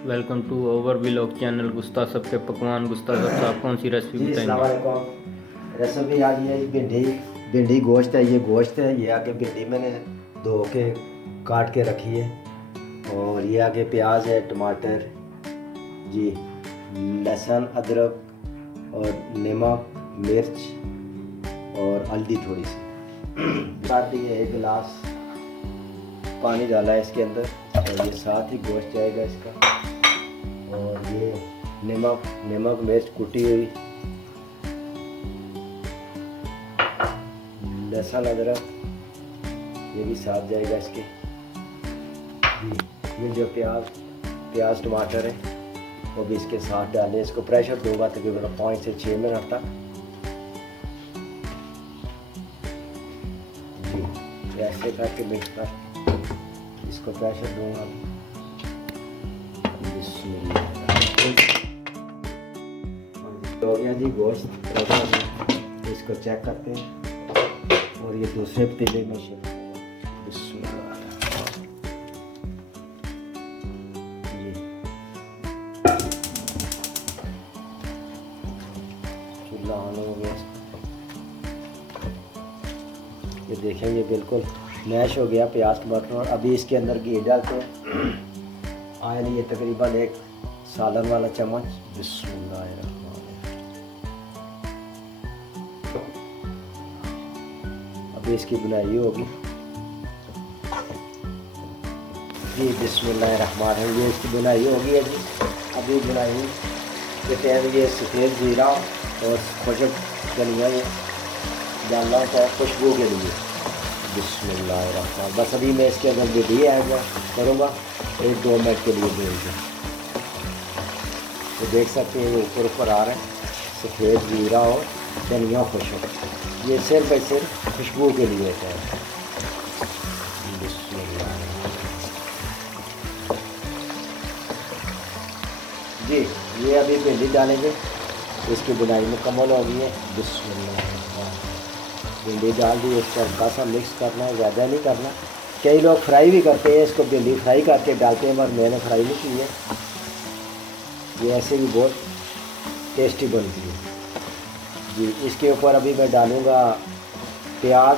Welcome to our vlog channel. गुस्ता सबके पकवान। गुस्ता साहब कौन सी रेसिपी जी बताएंगे? अस्सलाम वालेकुम। रेसिपी आज ये भिंडी गोश्त है। ये गोश्त है, ये आगे भिंडी मैंने धो के काट के रखी है, और ये आगे प्याज है, टमाटर जी, लहसुन, अदरक और नमक, मिर्च और हल्दी थोड़ी सी। साथ ही एक गिलास पानी डाला है इसके अंदर, और ये साथ ही गोश्त जाएगा इसका। और ये नमक मिर्च कुटी हुई, लहसुन अदरक ये भी साथ जाएगा इसके। ये जो प्याज टमाटर है वो भी इसके साथ डालें। इसको प्रेशर दूंगा तकरीबन 5 से 6 मिनट तक। जी ऐसे करके मिक्स कर इसको प्रेशर दूंगा। हो गया जी गोश्त। इसको चेक करते हैं, और ये दूसरे पतीले में चूल्हा ऑन हो गया। ये देखें, ये बिल्कुल मैश हो गया प्याज टमाटर। और अभी इसके अंदर घी डालते हैं। आयल ये तकरीबन एक सालन वाला चम्मच। बिस्मिल्लाहिर्रहमानिर्रहीम। अभी इसकी बुनाई होगी जी। बिस्मिल्लाहिर्रहमानिर्रहीम। ये इसकी बुनाई होगी है जी। अभी बुनाई के टाइम ये सफ़ेद जीरा और खुशक धनिया ये डालना होता है खुशबू के लिए। बिस्मिल्लाहिर्रहमानिर्रहीम। बस अभी मैं इसके अंदर भिंडी ऐड करूँगा 1-2 मिनट के लिए भेज दूँ। तो देख सकते हैं ये ऊपर आ रहा है सफ़ेद जीरा और धनिया खुशक। ये सिर्फ सिर्फ खुशबू के लिए होता है। जी ये अभी भिंडी डालेंगे, इसकी बुनाई मुकम्मल हो गई है। बिस्मिल्लाह। भिंडी डाल दी, इसको हल्का सा मिक्स करना है, ज़्यादा नहीं करना। कई लोग फ्राई भी करते हैं इसको, भिंडी फ्राई करके डालते हैं, मगर मैंने फ्राई नहीं की है। ये ऐसे भी बहुत टेस्टी बनती है जी। इसके ऊपर अभी मैं डालूँगा प्याज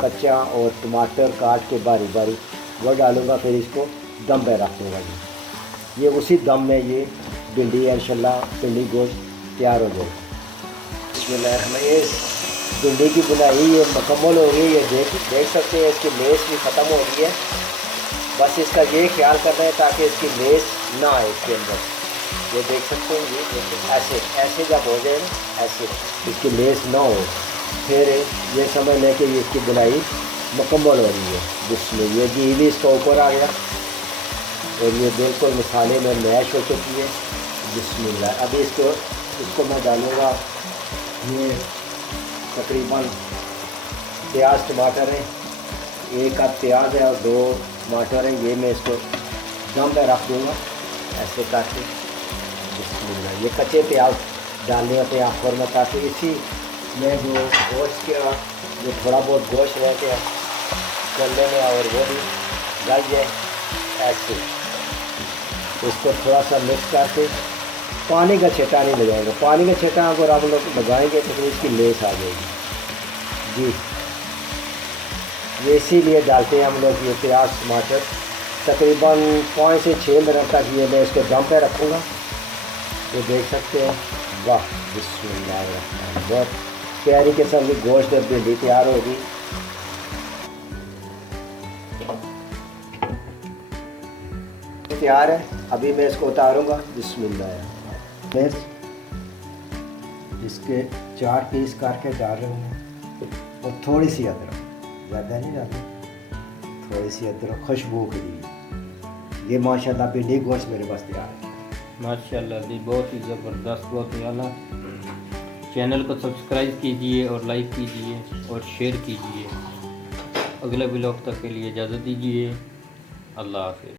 कच्चा और टमाटर काट के बारीक बारीक वो डालूँगा। फिर इसको दम पे रख दूँगा जी। ये उसी दम में ये भिंडी इंशाल्लाह भिंडी गोश्त तैयार हो जाएगा। इसमें ये भिंडी की बुनाई ये मुकम्मल हो गई। ये देख सकते हैं इसकी लेस भी ख़त्म हो गई है। बस इसका ये ख्याल करना है ताकि इसकी लेस ना आए इसके अंदर। ये देख सकते हैं ये ऐसे जब हो जाए ना, ऐसे इसकी लेस ना हो, फिर ये समझ लें कि इसकी बुनाई मुकम्मल हो रही है। जिसमें ये घी भी इसका ऊपर आ गया, और ये बिल्कुल मसाले में मैश हो चुकी है। बिस्मिल्लाह। अभी इसको मैं डालूँगा। ये तकरीबन प्याज टमाटर है, 1 कप प्याज है और 2 टमाटर हैं। ये मैं इसको दम पे रख दूँगा ऐसे करके। बिस्मिल्लाह। ये कच्चे प्याज डालने होते हैं आखिर में, ताकि इसी में जो गोश्त का जो थोड़ा बहुत गोश्त रहते हैं चलने में, और वो भी गल जाए ऐसे। इसको थोड़ा सा मिक्स करके पानी का छींटा नहीं लगाएंगे। पानी का छींटा अगर आप लोग लगाएंगे तो फिर इसकी लेस आ जाएगी जी। ये इसीलिए डालते हैं हम लोग ये प्याज टमाटर। तकरीबन 5 से 6 मिनट तक ये मैं इसको दम पे रखूँगा। ये देख सकते हैं। वाह बिस्मिल्लाह। बहुत प्यारी किस्म की गोश्त भिंडी तैयार होगी। तैयार है। अभी मैं इसको उतारूँगा। बिस्मिल्लाह। मिर्च इसके 4 पीस करके डाल रहे हैं, और थोड़ी सी अदरक, ज़्यादा नहीं डालती, थोड़ी सी अदरक खुशबू के लिए। ये माशाल्लाह भिंडी गोश्त मेरे पास तैयार है। माशाल्लाह जी, बहुत ही ज़बरदस्त, बहुत ही आला। चैनल को सब्सक्राइब कीजिए और लाइक कीजिए और शेयर कीजिए। अगले व्लॉग तक के लिए इजाज़त दीजिए। अल्लाह हाफ़िज़।